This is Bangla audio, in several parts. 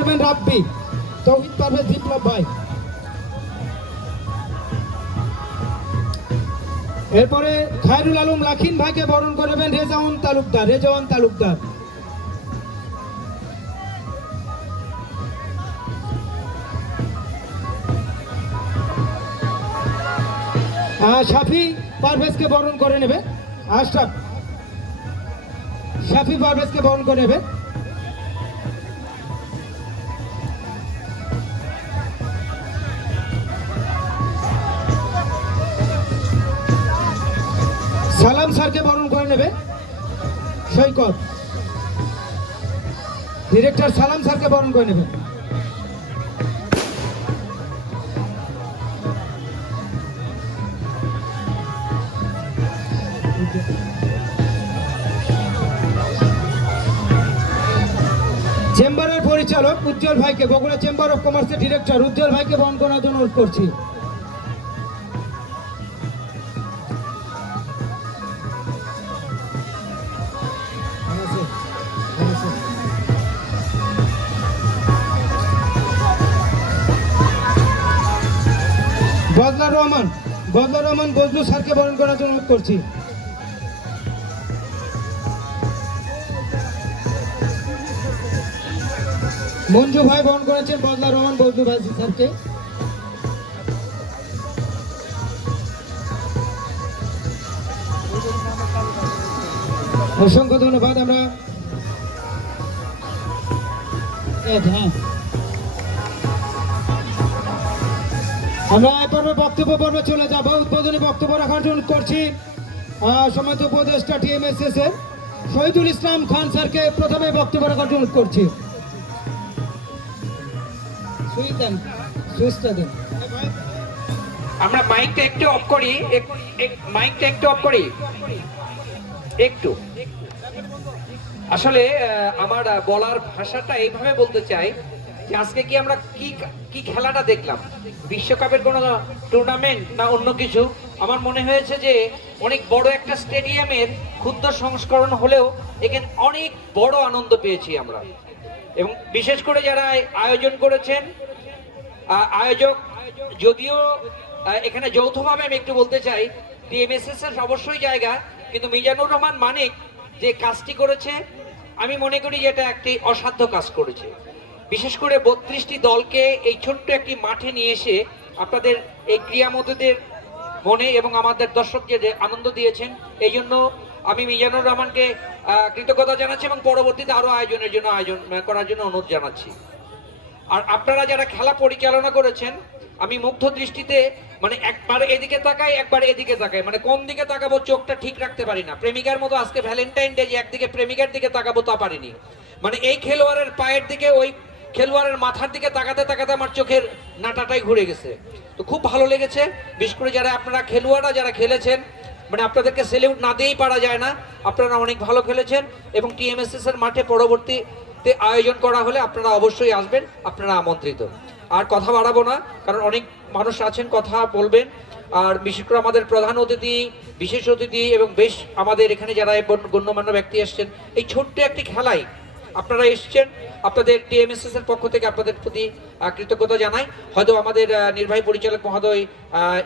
করবেন রাব্বি। তৌহিদ পারভেজ বিপ্লব ভাই। এরপরে খায়রুল আলম লাখিন ভাইকে বরণ করবেন রেজাউন তালুকদার রেজাউন তালুকদার। শাফি পারভেজকে বরণ করে নেবে। আশরাফ, শাফি পারভেজকে বরণ করে নেবে। সালাম স্যারকে বরণ করে নেবে। সৈকত। ডিরেক্টর সালাম স্যারকে বরণ করে নেবে। চেম্বারের পরিচালক উজ্জ্বল ভাইকে, বগুড়া চেম্বার অফ কমার্সের ডিরেক্টর উজ্জ্বল ভাইকে বরণ করার জন্য করছি। রহমান, বদলা রহমান বজলু স্যারকে বরণ করার জন্য অনুরোধ করছি। মঞ্জু ভাই বরণ করেছেন বদলা রহমান বজলু ভাই স্যারকে। অসংখ্য ধন্যবাদ, আমরা হ্যাঁ। আমরা এ বক্তব্য পর্বে চলে যাব। উদ্বোধনী বক্তব্য রাখার জন্য করছি সমাজ উপদেষ্টা টিএমএসএস এর শহীদুল ইসলাম খান স্যারকে প্রথমে বক্তব্য রাখার জন্য করছি। আমরা মাইকটা একটু অফ করি মাইকটা একটু অফ করি। একটু। আসলে আমার বলার ভাষাটা এইভাবে বলতে চাই যে আজকে কি আমরা কি কি খেলাটা দেখলাম? বিশ্বকাপের কোনো টুর্নামেন্ট না অন্য কিছু? আমার মনে হয়েছে যে অনেক বড় একটা স্টেডিয়ামের ক্ষুদ্র সংস্করণ হলেও এখানে অনেক বড় আনন্দ পেয়েছি আমরা। এবং বিশেষ করে যারা আয়োজন করেছেন আয়োজক, যদিও এখানে যৌথভাবে আমি একটু বলতে চাই টিএমএসএস এর অবশ্যই জায়গা, কিন্তু মিজানুর রহমান মানিক যে কাজটি করেছে, আমি মনে করি যে এটা একটি অসাধ্য কাজ করেছে। বিশেষ করে বত্রিশটি দলকে এই ছোট্ট একটি মাঠে নিয়ে এসে আপনাদের এই ক্রিয়ামতদের মনে এবং আমাদের দর্শককে যে আনন্দ দিয়েছেন, এই জন্য আমি মিজানুর রহমানকে কৃতজ্ঞতা জানাচ্ছি এবং পরবর্তীতে আরও আয়োজনের জন্য আয়োজন করার জন্য অনুরোধ জানাচ্ছি। আর আপনারা যারা খেলা পরিচালনা করেছেন, আমি মুগ্ধ দৃষ্টিতে মানে একবার এদিকে তাকাই, একবার এদিকে তাকাই। মানে কোন দিকে তাকাবো চোখটা ঠিক রাখতে পারি না। প্রেমিকার মতো আজকে ভ্যালেন্টাইন ডে যে একদিকে প্রেমিকার দিকে তাকাবো তা পারিনি। মানে এই খেলোয়াড়ের পায়ের দিকে ওই খেলোয়াড়ের মাথার দিকে তাকাতে তাকাতে আমার চোখের নাটাটাই ঘুরে গেছে। তো খুব ভালো লেগেছে। বিশেষ করে যারা আপনারা খেলোয়াড়রা যারা খেলেছেন মানে আপনাদেরকে সেলিউট না দিয়েই পারা যায় না। আপনারা অনেক ভালো খেলেছেন এবং টিএমএসএস এর মাঠে পরবর্তীতে আয়োজন করা হলে আপনারা অবশ্যই আসবেন, আপনারা আমন্ত্রিত। আর কথা বাড়াবো না, কারণ অনেক মানুষ আছেন, কথা বলবেন। আর বিশেষ করে আমাদের প্রধান অতিথি, বিশেষ অতিথি এবং বেশ আমাদের এখানে যারা গণ্যমান্য ব্যক্তি এসছেন, এই ছোট্ট একটি খেলায় আপনারা এসছেন, আপনাদের টিএমএসএস এর পক্ষ থেকে আপনাদের প্রতি কৃতজ্ঞতা জানাই। হয়তো আমাদের নির্বাহী পরিচালক মহোদয়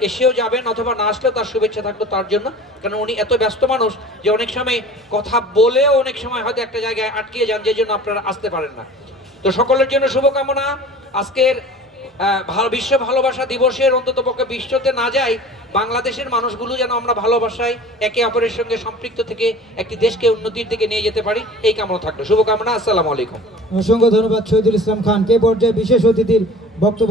এসেও যাবেন অথবা না আসলেও তার শুভেচ্ছা থাকল তার জন্য। কারণ উনি এত ব্যস্ত মানুষ যে অনেক সময় কথা বলেও অনেক সময় হয়তো একটা জায়গায় আটকিয়ে যান যে জন্য আপনারা আসতে পারেন না। তো সকলের জন্য শুভকামনা। আজকের বিশ্ব ভালোবাসা দিবসের অন্তত পক্ষে বিশ্বতে না যায় বাংলাদেশের মানুষগুলো যেন আমরা ভালোবাসায় একে অপরের সঙ্গে সম্পৃক্ত থেকে একটি দেশকে উন্নতির দিকে নিয়ে যেতে পারি, এই কামনা থাকল। শুভকামনা, আসসালাম আলাইকুম। অসংখ্য ধন্যবাদ শহীদুল ইসলাম খান কে পর্যায়ে বিশেষ অতিথির বক্তব্য